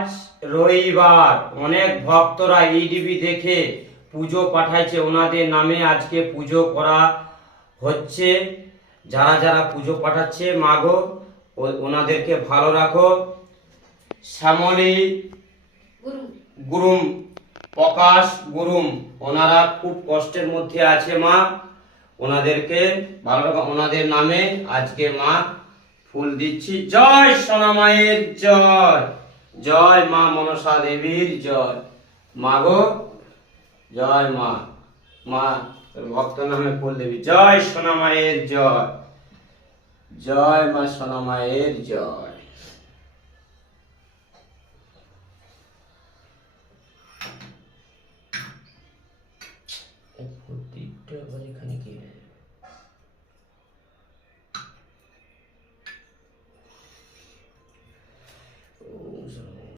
আজ রবিবার, অনেক ভক্তরা ইডিবি দেখে পুজো পাঠাইছে, ওনাদের নামে আজকে পুজো করা হচ্ছে। যারা যারা পুজো পাঠাচ্ছে মাগো ওনাদেরকে ভালো রাখো। শ্যামলী গুরুম, প্রকাশ গুরুম, ওনারা খুব কষ্টের মধ্যে আছে মা, ওনাদেরকে ভালো রাখো। ওনাদের নামে আজকে মা ফুল দিচ্ছি। জয় সোনা মায়ের জয়, জয় মা মনসা দেবীর জয়। মা গো জয় মা, মা ভক্ত নামে ফুল দেবী। জয় সোনা মায়ের জয়, জয় মা সোনা মায়ের জয়।